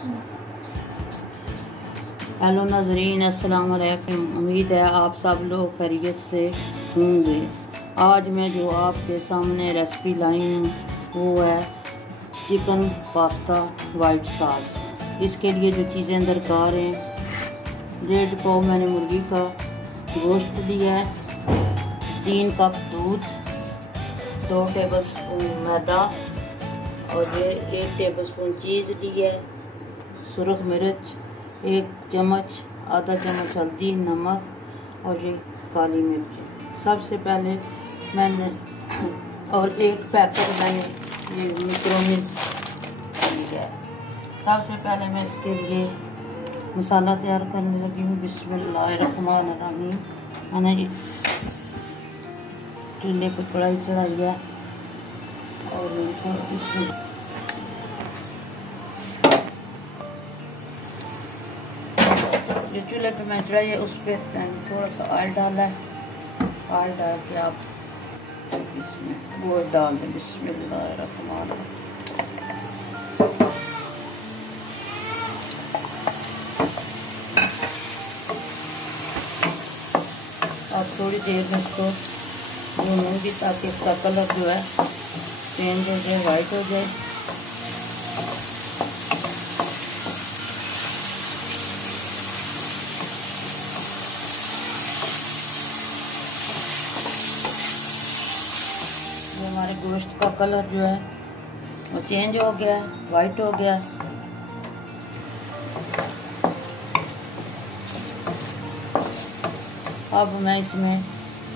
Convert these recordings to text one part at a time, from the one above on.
Hello नाजरीन, अस्सलाम वालेकुम। उम्मीद है आप सब लोग खैरियत से होंगे। आज मैं जो आपके सामने रेसिपी लाई हूँ वो है चिकन पास्ता वाइट सॉस। इसके लिए जो चीज़ें दरकार हैं, 1.5 पाव मैंने मुर्गी का गोश्त लिया है, 3 कप दूध, 2 टेबलस्पून मैदा और ये 1 टेबलस्पून चीज़ ली है, सुरख मिर्च 1 चम्मच, आधा चम्मच हल्दी, नमक और ये काली मिर्च। सबसे पहले मैंने और 1 पैकेट मैंने ये मिक्रोनिस लिया है। सबसे पहले मैं इसके लिए मसाला तैयार करने लगी हूँ। बिस्मिल्लाहिर्रहमानिर्रहीम। मैंने चूल्हे पर कढ़ाई चढ़ाई है और इसमें जो चूल्हे पे मैं चढ़ाई है उस पर थोड़ा सा ऑयल डाला है। ऑयल डाल के आप इसमें वो डाल दें। बिस्मिल्लाहिर्रहमानिर्रहीम। आप थोड़ी देर में इसको भूनूंगी ताकि इसका कलर जो है चेंज हो जाए, वाइट हो जाए। हमारे गोश्त का कलर जो है वो चेंज हो गया है, वाइट हो गया। अब मैं इसमें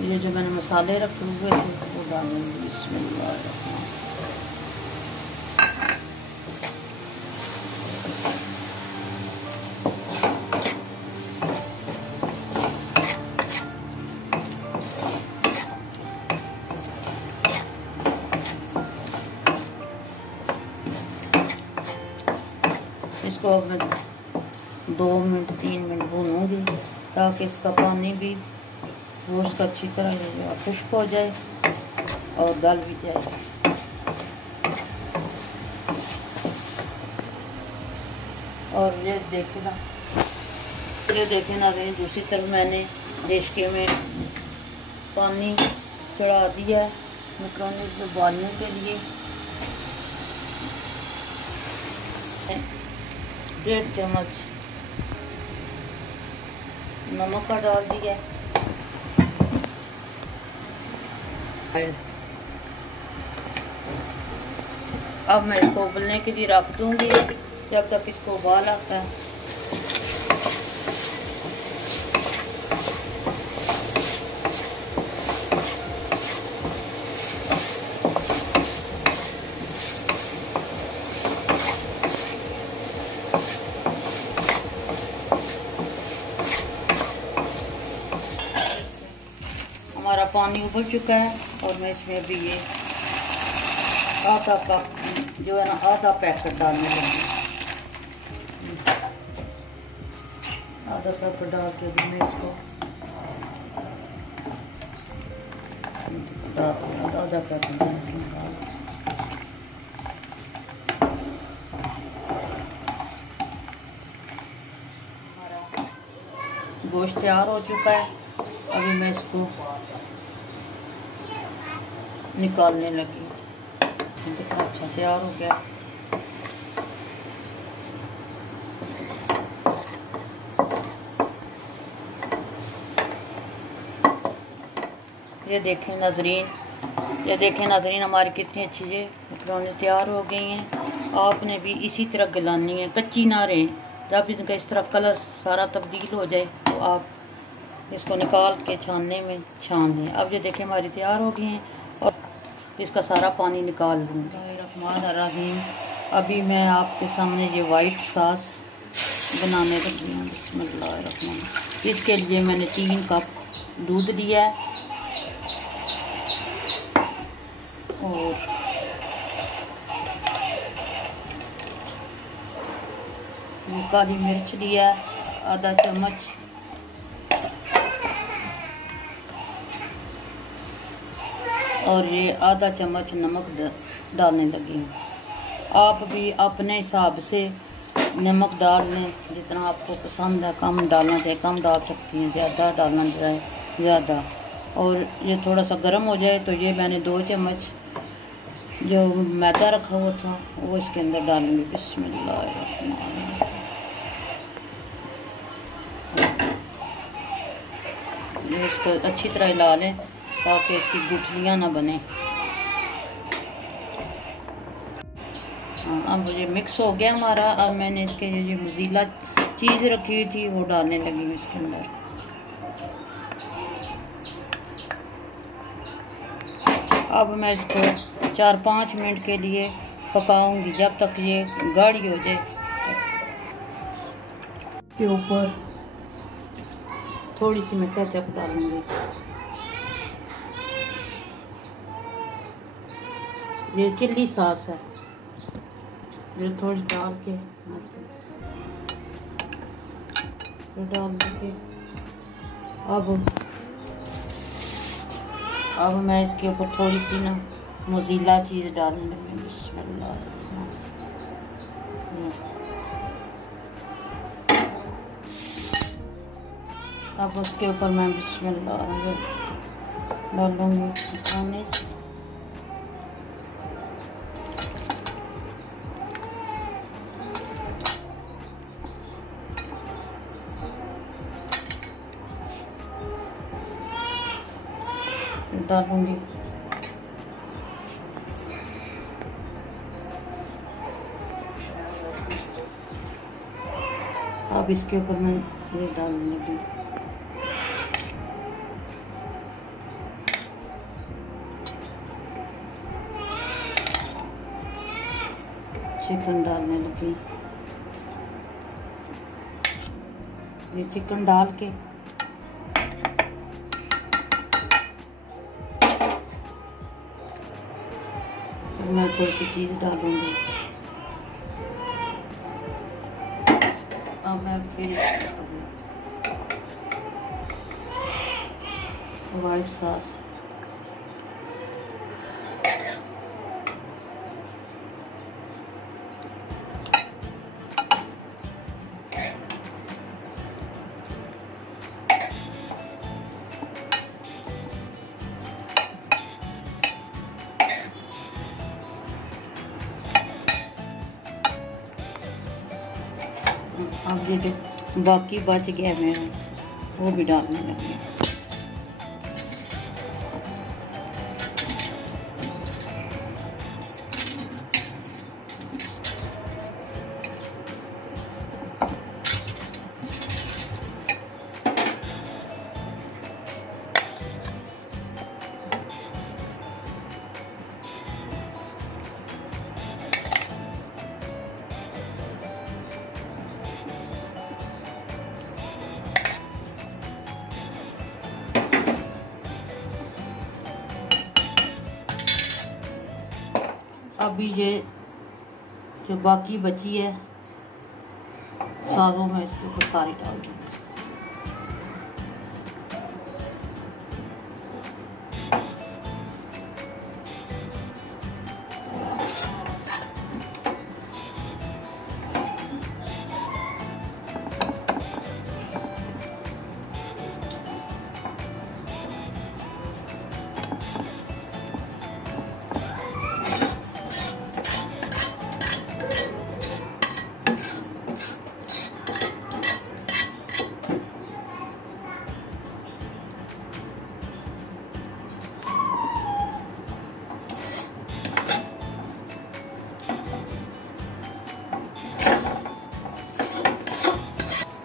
ये जो मैंने मसाले रखे हुए थे वो डालूंगी। बिस्मिल्लाह। इसको अब मैं 2 मिनट 3 मिनट भूनूंगी ताकि इसका पानी भी गोश्त का अच्छी तरह खुश्क हो जाए और गल भी जाए। और ये देखें ना दूसरी तरफ मैंने देशके में पानी चढ़ा दिया है मैक्रोनी को उबालने के लिए। 1.5 चम्मच नमक का डाल दिया। अब मैं इसको उबलने के लिए रख दूंगी जब तक इसको उबाल आता है। हमारा पानी उबल चुका है और मैं इसमें अभी ये आधा कप जो है ना आधा पैकेट डालने लगी। आधा पैकेट डाल के भी मैं इसको आधा पैकेट इसमें डाल। हमारा गोश्त तैयार हो चुका है। अभी मैं इसको निकालने लगी। कितना अच्छा तैयार हो गया। ये देखें नाजरीन हमारी कितनी अच्छी ये मैक्रोनी तैयार हो गई हैं। आपने भी इसी तरह गलानी है, कच्ची ना रहे। जब इनका इस तरह कलर सारा तब्दील हो जाए तो आप इसको निकाल के छानने में छान लें। अब ये देखें हमारी तैयार हो गई हैं और इसका सारा पानी निकाल लूँगी। अभी मैं आपके सामने ये वाइट सॉस बनाने लगी हूँ। बिस्मिल्लाह। इसके लिए मैंने 3 कप दूध लिया है और काली मिर्च लिया है आधा चम्मच, और ये आधा चम्मच नमक डालने लगी हूँ। आप भी अपने हिसाब से नमक डाल लें जितना आपको पसंद है, कम डालना चाहिए कम डाल सकती हैं, ज़्यादा डालना चाहिए ज़्यादा। और ये थोड़ा सा गर्म हो जाए तो ये मैंने 2 चम्मच जो मैदा रखा हुआ था वो इसके अंदर डालूंगी। बिस्मिल्लाह। ये इसको अच्छी तरह हिला लें ताकि इसकी गुठलियाँ ना बने। अब ये मिक्स हो गया हमारा। अब मैंने इसके जो मज़ीला चीज़ रखी हुई थी वो डालने लगी हूँ इसके अंदर। अब मैं इसको 4-5 मिनट के लिए पकाऊंगी जब तक ये गाढ़ी हो जाए। के ऊपर थोड़ी सी मैं केचप डालूंगी। ये चिल्ली सॉस है, ये थोड़ी डाल के डाल देंगे। अब मैं इसके ऊपर थोड़ी सी ना मोज़ीला चीज़ डालने लगी। बिस्मिल्लाह। अब उसके ऊपर मैं बिस्मिल्लाह डालूंगी मेयोनीज़। डालूंगी अब इसके ऊपर मैं ये डालने लगी चिकन डालने लगी। ये चिकन डाल के मैं थोड़ी सी चीज़ डालूंगी। अब मैं फिर वाइट सॉस अब ये जो बाकी बच गया मेरा वो भी डालने लगी। अभी ये जो बाकी बची है सारों में इसके ऊपर सारी डाल दूँगी।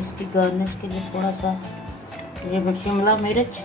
इसकी गार्निश के लिए थोड़ा सा ये शिमला मिर्च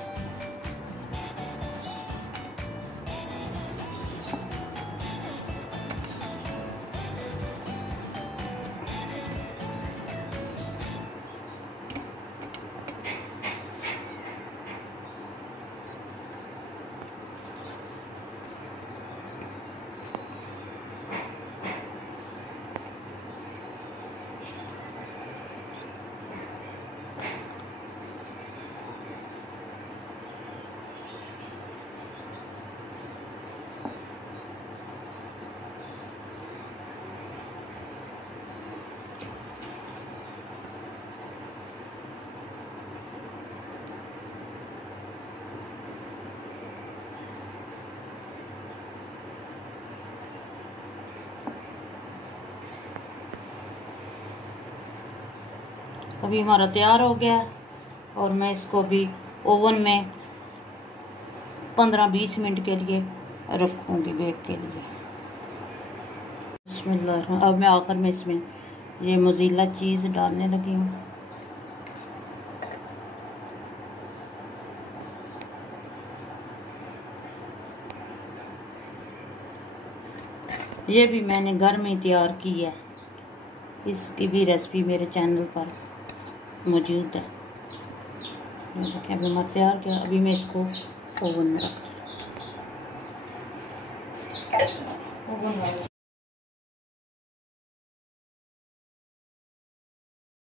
अभी हमारा तैयार हो गया है और मैं इसको अभी ओवन में 15-20 मिनट के लिए रखूँगी बेक के लिए। बिस्मिल्लाह। अब मैं आखिर में इसमें ये मोज़रेला चीज़ डालने लगी हूँ। ये भी मैंने घर में तैयार की है, इसकी भी रेसिपी मेरे चैनल पर मौजूद है। देखिए अभी मैं तैयार किया, अभी मैं इसको ओवन में रख